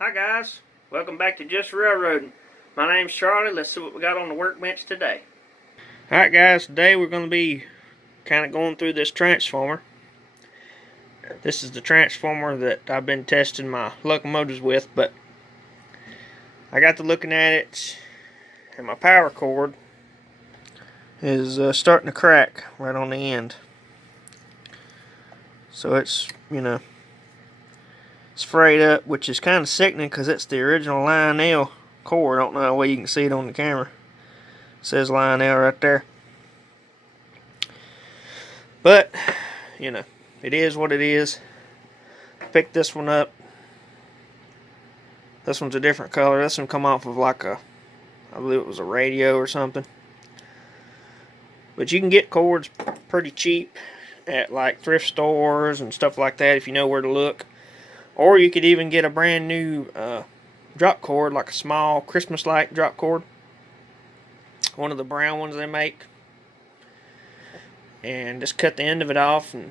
Hi guys, welcome back to Just Railroading. My name's Charlie. Let's see what we got on the workbench today. Alright guys, today we're going to be kind of going through this transformer. This is the transformer that I've been testing my locomotives with, but I got to looking at it and my power cord is starting to crack right on the end. So it's, it's frayed up, which is kind of sickening because it's the original Lionel cord. I don't know how well you can see it on the camera. It says Lionel right there. But, it is what it is. Picked this one up. This one's a different color. This one come off of like I believe it was a radio or something. But you can get cords pretty cheap at like thrift stores and stuff like that if you know where to look. Or you could even get a brand new drop cord, like a small Christmas light drop cord. One of the brown ones they make. And just cut the end of it off and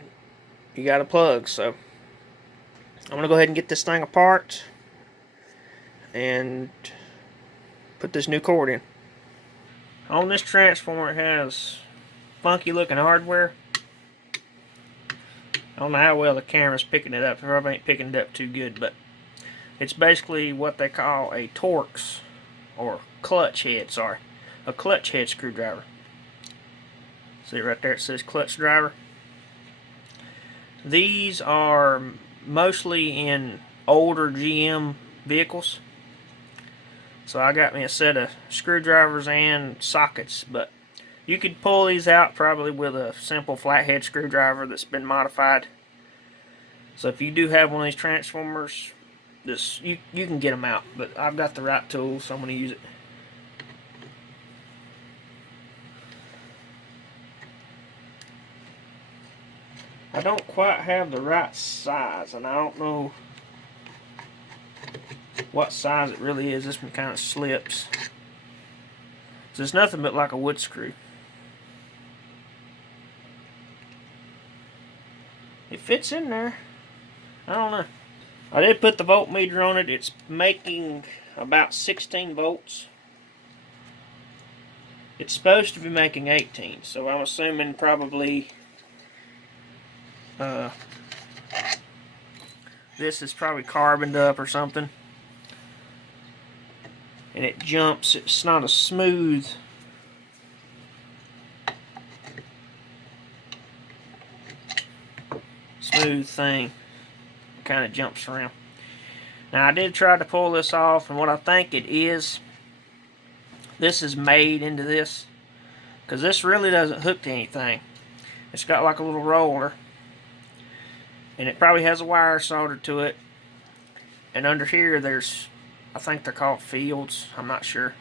you got a plug. So I'm going to go ahead and get this thing apart and put this new cord in. On this transformer it has funky looking hardware. I don't know how well the camera's picking it up. It probably ain't picking it up too good, but it's basically what they call a Torx or clutch head, a clutch head screwdriver. See right there, it says clutch driver. These are mostly in older GM vehicles. So I got me a set of screwdrivers and sockets, but you could pull these out probably with a simple flathead screwdriver that's been modified. So if you do have one of these transformers, you can get them out, but I've got the right tool, so I'm going to use it. I don't quite have the right size, and I don't know what size it really is. This one kind of slips. So it's nothing but like a wood screw. It fits in there. I don't know. I did put the voltmeter on it. It's making about 16 volts. It's supposed to be making 18, so I'm assuming probably this is probably carboned up or something. And it jumps. It's not a smooth thing. It kind of jumps around. Now I did try to pull this off, and what I think it is, this is made into this, because this really doesn't hook to anything. It's got like a little roller, and it probably has a wire soldered to it, and under here there's, I think they're called fields, I'm not sure,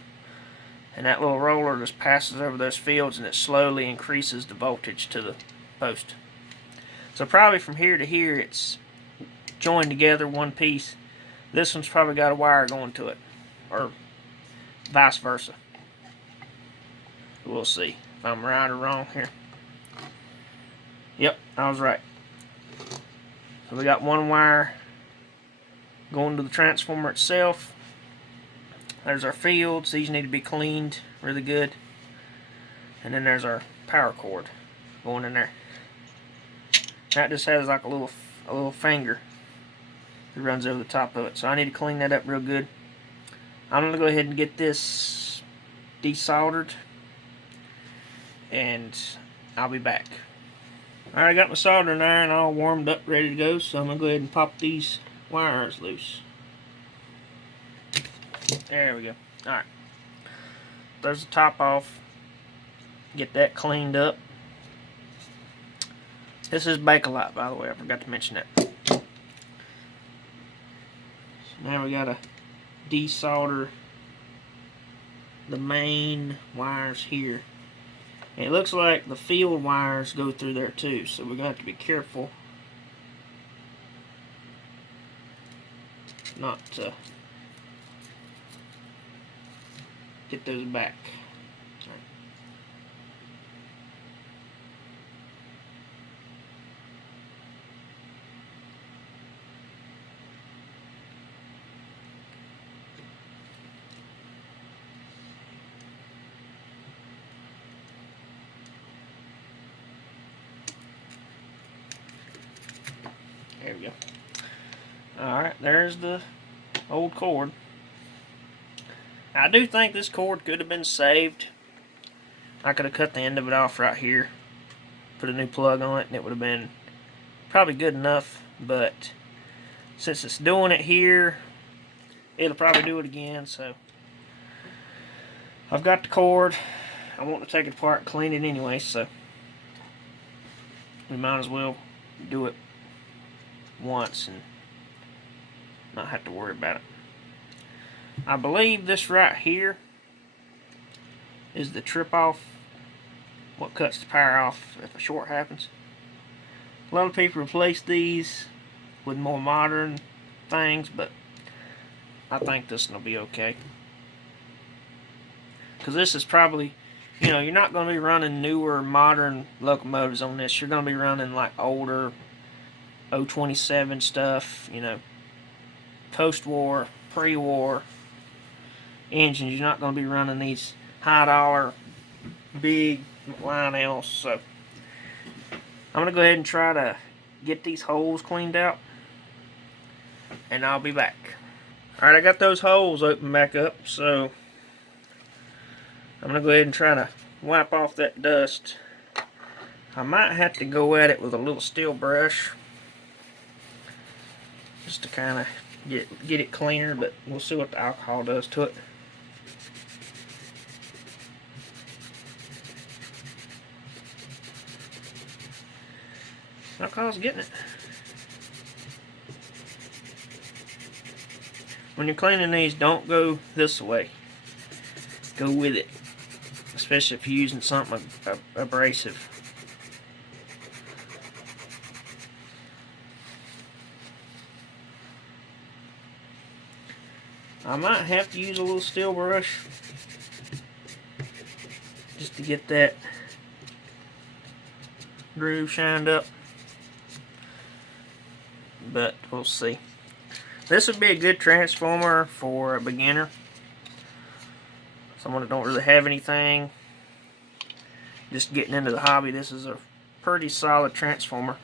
and that little roller just passes over those fields and it slowly increases the voltage to the post. So probably from here to here it's joined together one piece. This one's probably got a wire going to it, or vice versa. We'll see if I'm right or wrong here. Yep, I was right. So we got one wire going to the transformer itself. There's our fields. These need to be cleaned really good. And then there's our power cord going in there. That just has like a little finger that runs over the top of it. So I need to clean that up real good. I'm going to go ahead and get this desoldered, and I'll be back. Alright, I got my soldering iron all warmed up, ready to go, so I'm going to go ahead and pop these wires loose. There we go. Alright. There's the top off. Get that cleaned up. This is Bakelite, by the way. I forgot to mention that. So now we got to desolder the main wires here. And it looks like the field wires go through there too, so we're going to have to be careful not to get those back. we go. Alright, there's the old cord. I do think this cord could have been saved. I could have cut the end of it off right here, put a new plug on it, and it would have been probably good enough. But since it's doing it here, it'll probably do it again. So I've got the cord. I want to take it apart and clean it anyway, so we might as well do it once and not have to worry about it. I believe this right here is the trip off, what cuts the power off if a short happens. A lot of people replace these with more modern things, but I think this will be okay. Because this is probably, you know, you're not going to be running newer modern locomotives on this. You're going to be running like older 027 stuff, you know, post-war, pre-war engines. You're not going to be running these high dollar big Lionels. So I'm going to go ahead and try to get these holes cleaned out, and I'll be back. Alright, I got those holes opened back up, so I'm going to go ahead and try to wipe off that dust. I might have to go at it with a little steel brush just to kind of get it cleaner, but we'll see what the alcohol does to it. Alcohol's getting it. When you're cleaning these, don't go this way. Go with it. Especially if you're using something abrasive. I might have to use a little steel brush just to get that groove shined up. But we'll see. This would be a good transformer for a beginner. Someone that don't really have anything, just getting into the hobby. This is a pretty solid transformer.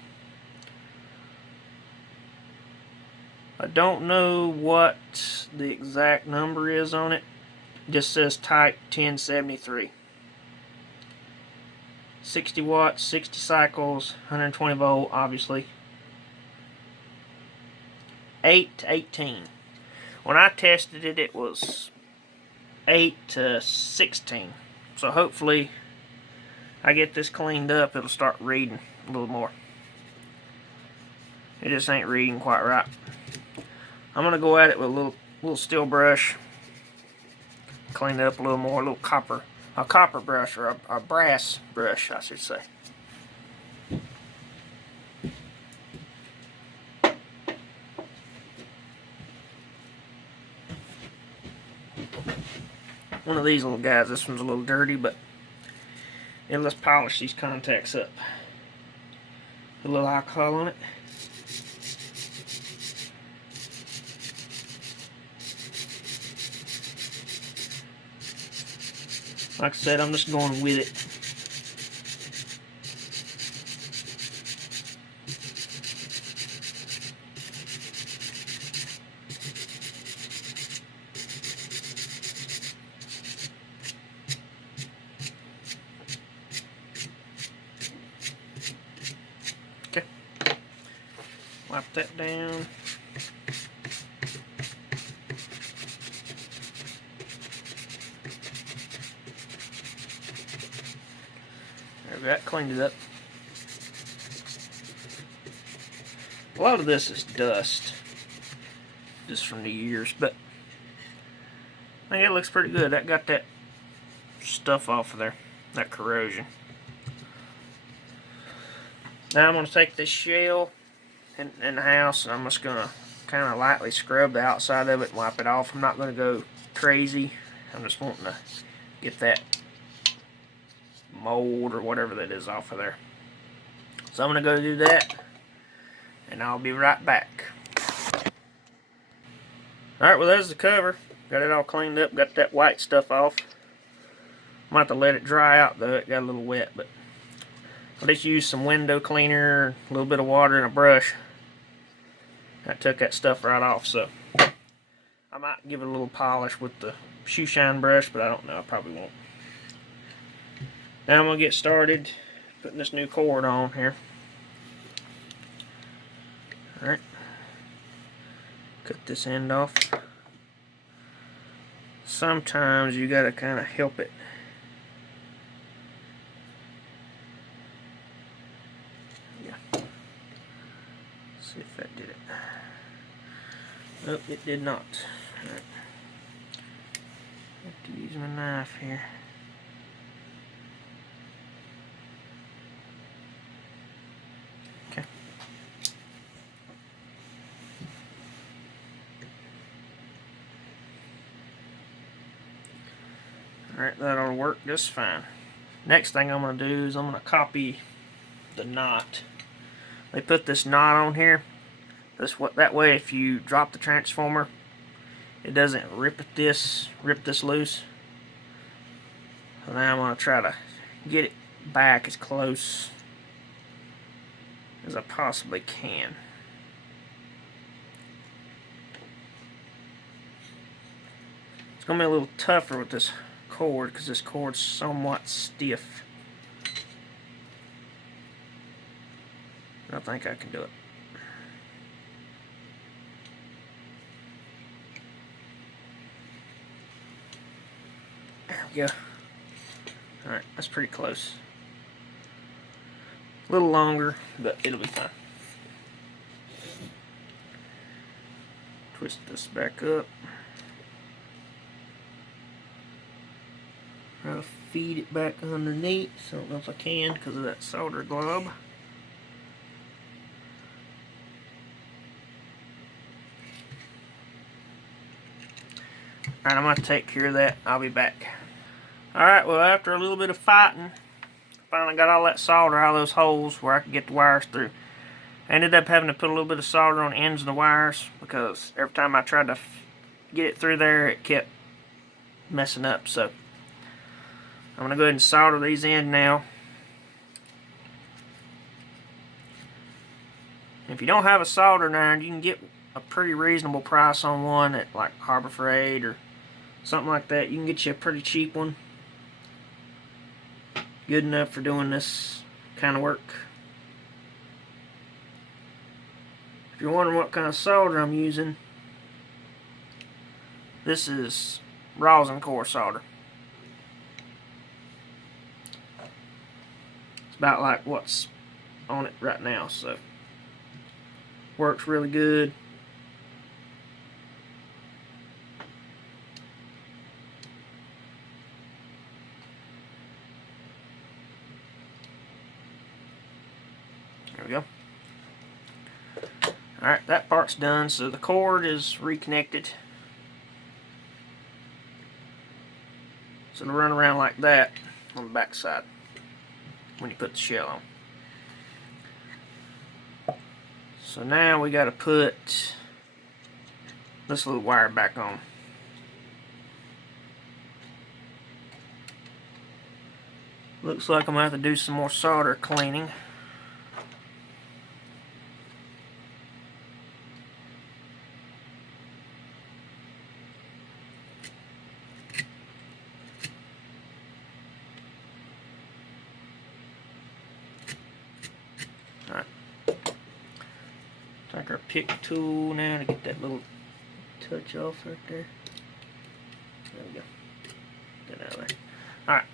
I don't know what the exact number is on it. It just says type 1073. 60 watts, 60 cycles, 120 volt, obviously. 8 to 18. When I tested it, it was 8 to 16. So hopefully I get this cleaned up, it'll start reading a little more. It just ain't reading quite right. I'm gonna go at it with a little steel brush, clean it up a little more, a copper brush, or a brass brush, I should say. One of these little guys. This one's a little dirty, but let's polish these contacts up. Put a little alcohol on it. Like I said, I'm just going with it. Okay. Wipe that down. That cleaned it up. A lot of this is dust, just from the years, but I think it looks pretty good. That got that stuff off of there, that corrosion. Now I'm going to take this shell in the house, and I'm just going to kind of lightly scrub the outside of it and wipe it off. I'm not going to go crazy. I'm just wanting to get that mold or whatever that is off of there. So I'm going to go do that, and I'll be right back. Alright, well there's the cover. Got it all cleaned up, got that white stuff off. I'm going to have to let it dry out though, it got a little wet, but I'll just use some window cleaner, a little bit of water and a brush. I took that stuff right off, so I might give it a little polish with the shoe shine brush, but I don't know, I probably won't. Now I'm going to get started putting this new cord on here. Alright. Cut this end off. Sometimes you got to kind of help it. Yeah. See if that did it. Nope, it did not. Alright. Have to use my knife here. Okay. Alright, that'll work just fine. Next thing I'm going to do is I'm going to copy the knot. They put this knot on here. That way if you drop the transformer, it doesn't rip this loose. So now I'm going to try to get it back as close as I possibly can. It's going to be a little tougher with this cord because this cord's somewhat stiff. I think I can do it. There we go. Alright, that's pretty close. A little longer, but it'll be fine. Twist this back up. Try to feed it back underneath. So I don't know if I can because of that solder glob. Alright, I'm going to take care of that. I'll be back. Alright, well, after a little bit of fighting, finally got all that solder out of those holes where I could get the wires through. I ended up having to put a little bit of solder on the ends of the wires because every time I tried to get it through there, it kept messing up. So I'm going to go ahead and solder these in now. If you don't have a soldering iron, you can get a pretty reasonable price on one at like Harbor Freight or something like that. You can get you a pretty cheap one. Good enough for doing this kind of work. If you're wondering what kind of solder I'm using, this is rosin core solder. It's about like what's on it right now, so works really good. There we go. Alright, that part's done, so the cord is reconnected. So it'll run around like that on the back side when you put the shell on. So now we got to put this little wire back on. Looks like I'm going to have to do some more solder cleaning. Alright. Take our pick tool now to get that little touch off right there. There we go. Get out of there. Alright.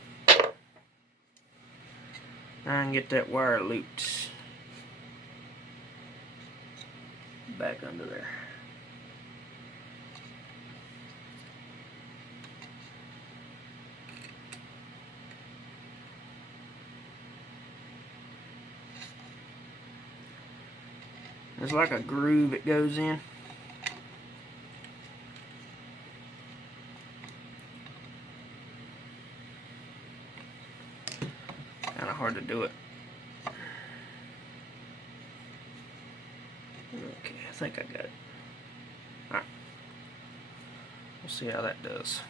Now I can get that wire looped back under there. There's like a groove it goes in. Kind of hard to do it. Okay, I think I got it. Alright. We'll see how that does.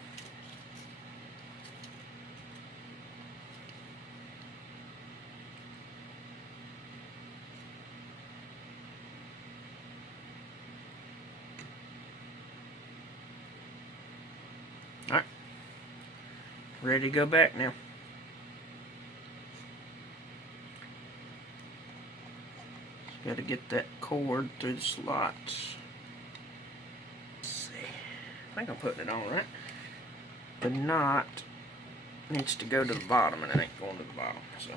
ready to go back now. Got to get that cord through the slots. Let's see. I think I'm putting it on right. The knot needs to go to the bottom, and it ain't going to the bottom. So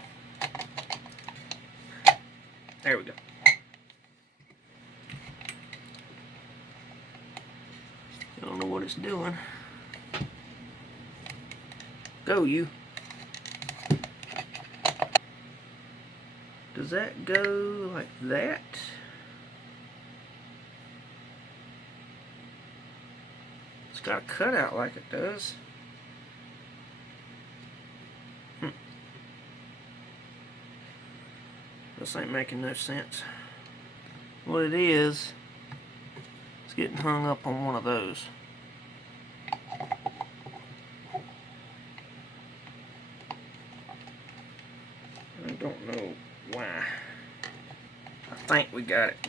there we go. I don't know what it's doing. Go, you. Does that go like that? It's got a cutout like it does. This ain't making no sense. What it is, it's getting hung up on one of those. I don't know why. I think we got it.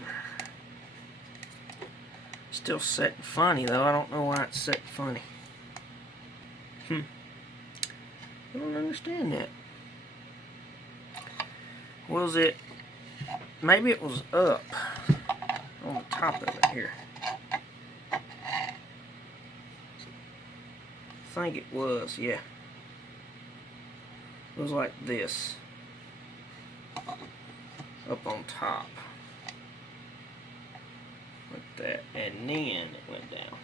Still setting funny though. I don't know why it's setting funny. I don't understand that. Was it? Maybe it was up on the top of it here. I think it was, yeah. It was like this. Up on top. Like that. And then it went down.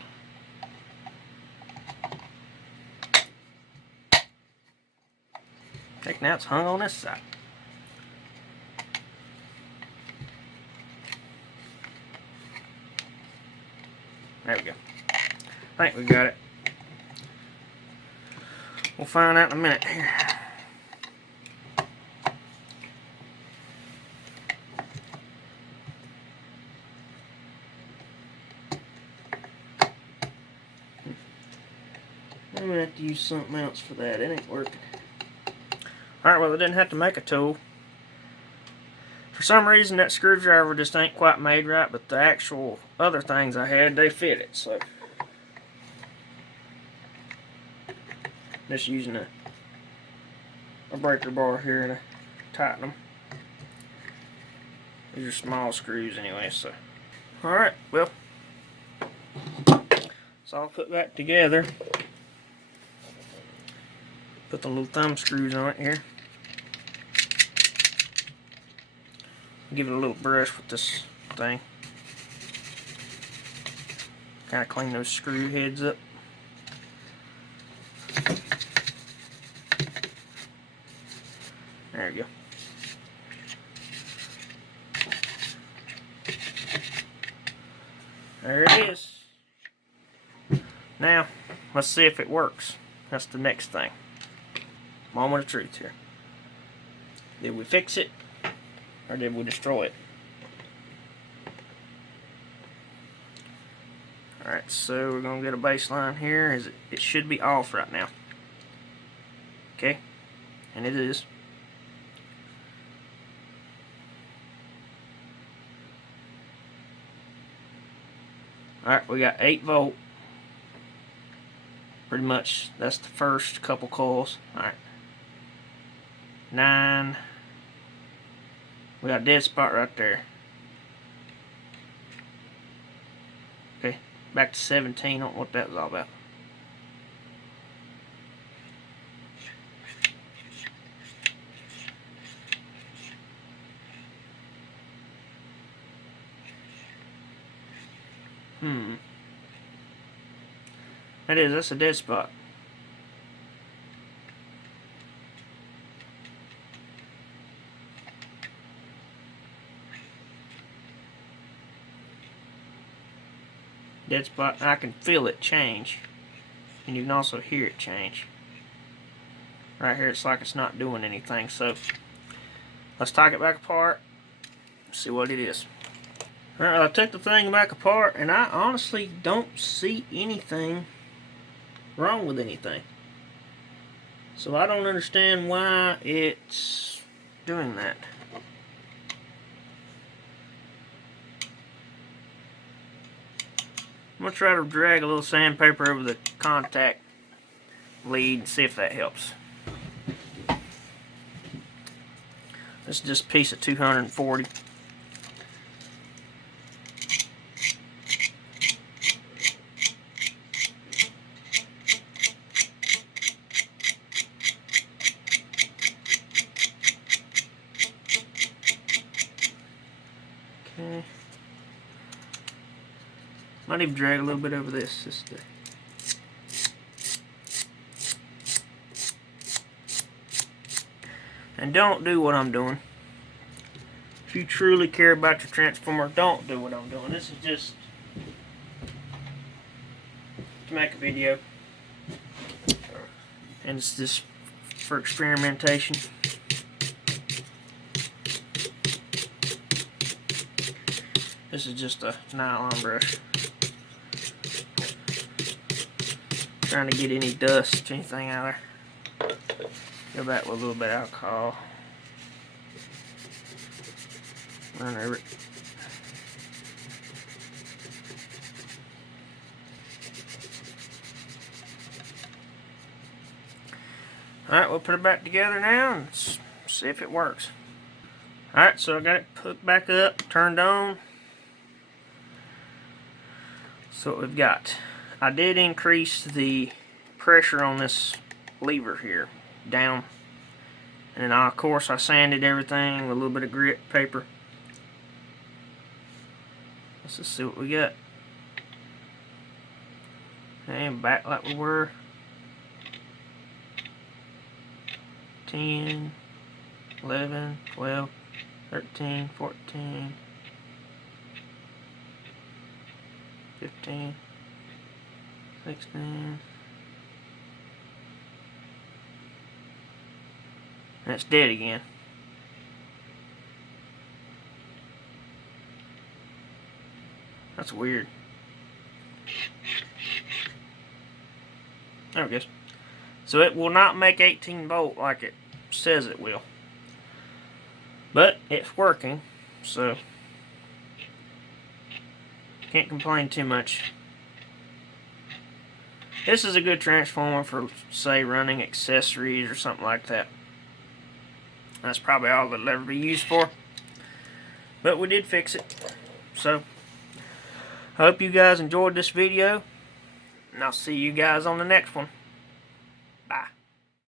Heck, now it's hung on this side. There we go. I think we got it. We'll find out in a minute here. I'm going to have to use something else for that. It ain't working. Alright, well, I didn't have to make a tool. For some reason, that screwdriver just ain't quite made right, but the actual other things I had, they fit it. So, just using a breaker bar here to tighten them. These are small screws anyway, so. Alright, well, it's all put back together. Put the little thumb screws on it here. Give it a little brush with this thing. Kind of clean those screw heads up. There we go. There it is. Now, let's see if it works. That's the next thing. Moment of truth here. Did we fix it? Or did we destroy it? Alright, so we're going to get a baseline here. It should be off right now. Okay? And it is. Alright, we got 8 volt. Pretty much, that's the first couple coils. Alright. 9. We got a dead spot right there. Okay, back to 17. I don't know what that was all about. That's a dead spot. Dead spot, and I can feel it change. And you can also hear it change. Right here, it's like it's not doing anything. So, let's take it back apart. See what it is. Alright, I took the thing back apart, and I honestly don't see anything wrong with anything. So I don't understand why it's doing that. I'm going to try to drag a little sandpaper over the contact lead and see if that helps. This is just a piece of 240. Okay. Might even drag a little bit over this. And don't do what I'm doing. If you truly care about your transformer, don't do what I'm doing. This is just to make a video. And it's just for experimentation. This is just a nylon brush. Trying to get any dust, anything out of there. Go back with a little bit of alcohol. Run over it. Alright, we'll put it back together now and see if it works. Alright, so I got it put back up, turned on. So what we've got. I did increase the pressure on this lever here down. And then of course I sanded everything with a little bit of grit paper. Let's just see what we got. And back like we were. 10, 11, 12, 13, 14, 15, 16. And it's dead again. That's weird. There it goes. So it will not make 18 volt like it says it will. But it's working, so can't complain too much. This is a good transformer for, say, running accessories or something like that. That's probably all it'll ever be used for. But we did fix it. So, I hope you guys enjoyed this video. And I'll see you guys on the next one.